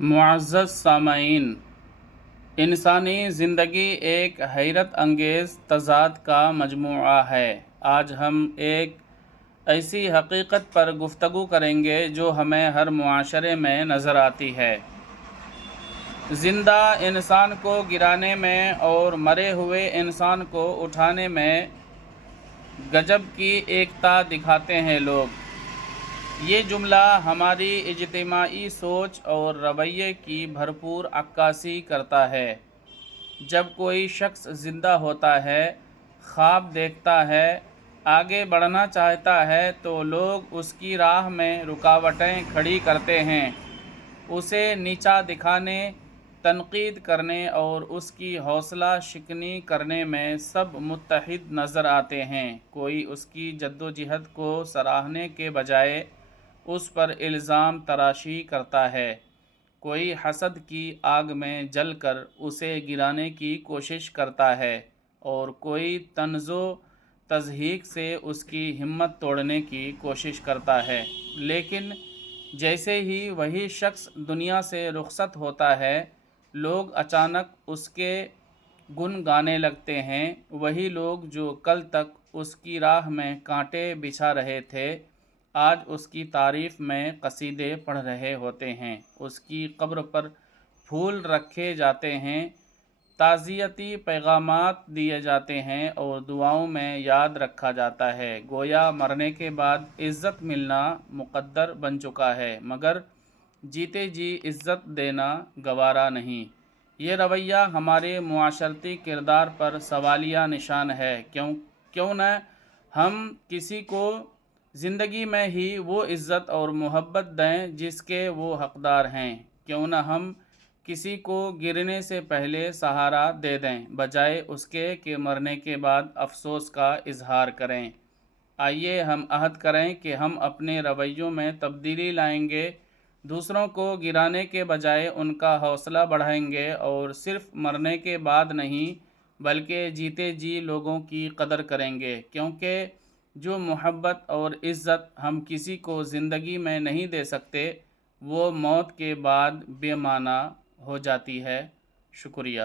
معزز سامعین، انسانی زندگی ایک حیرت انگیز تضاد کا مجموعہ ہے۔ آج ہم ایک ایسی حقیقت پر گفتگو کریں گے جو ہمیں ہر معاشرے میں نظر آتی ہے۔ زندہ انسان کو گرانے میں اور مرے ہوئے انسان کو اٹھانے میں گجب کی ایکتا دکھاتے ہیں لوگ۔ یہ جملہ ہماری اجتماعی سوچ اور رویے کی بھرپور عکاسی کرتا ہے۔ جب کوئی شخص زندہ ہوتا ہے، خواب دیکھتا ہے، آگے بڑھنا چاہتا ہے تو لوگ اس کی راہ میں رکاوٹیں کھڑی کرتے ہیں، اسے نیچا دکھانے، تنقید کرنے اور اس کی حوصلہ شکنی کرنے میں سب متحد نظر آتے ہیں۔ کوئی اس کی جدوجہد کو سراہنے کے بجائے اس پر الزام تراشی کرتا ہے، کوئی حسد کی آگ میں جل کر اسے گرانے کی کوشش کرتا ہے اور کوئی طنز و تضحیک سے اس کی ہمت توڑنے کی کوشش کرتا ہے۔ لیکن جیسے ہی وہی شخص دنیا سے رخصت ہوتا ہے، لوگ اچانک اس کے گن گانے لگتے ہیں۔ وہی لوگ جو کل تک اس کی راہ میں کانٹے بچھا رہے تھے، آج اس کی تعریف میں قصیدے پڑھ رہے ہوتے ہیں۔ اس کی قبر پر پھول رکھے جاتے ہیں، تعزیتی پیغامات دیے جاتے ہیں اور دعاؤں میں یاد رکھا جاتا ہے۔ گویا مرنے کے بعد عزت ملنا مقدر بن چکا ہے، مگر جیتے جی عزت دینا گوارا نہیں۔ یہ رویہ ہمارے معاشرتی کردار پر سوالیہ نشان ہے۔ کیوں نہ ہم کسی کو زندگی میں ہی وہ عزت اور محبت دیں جس کے وہ حقدار ہیں؟ کیوں نہ ہم کسی کو گرنے سے پہلے سہارا دے دیں، بجائے اس کے کہ مرنے کے بعد افسوس کا اظہار کریں؟ آئیے ہم عہد کریں کہ ہم اپنے رویوں میں تبدیلی لائیں گے، دوسروں کو گرانے کے بجائے ان کا حوصلہ بڑھائیں گے اور صرف مرنے کے بعد نہیں بلکہ جیتے جی لوگوں کی قدر کریں گے، کیونکہ جو محبت اور عزت ہم کسی کو زندگی میں نہیں دے سکتے، وہ موت کے بعد بے معنی ہو جاتی ہے۔ شکریہ۔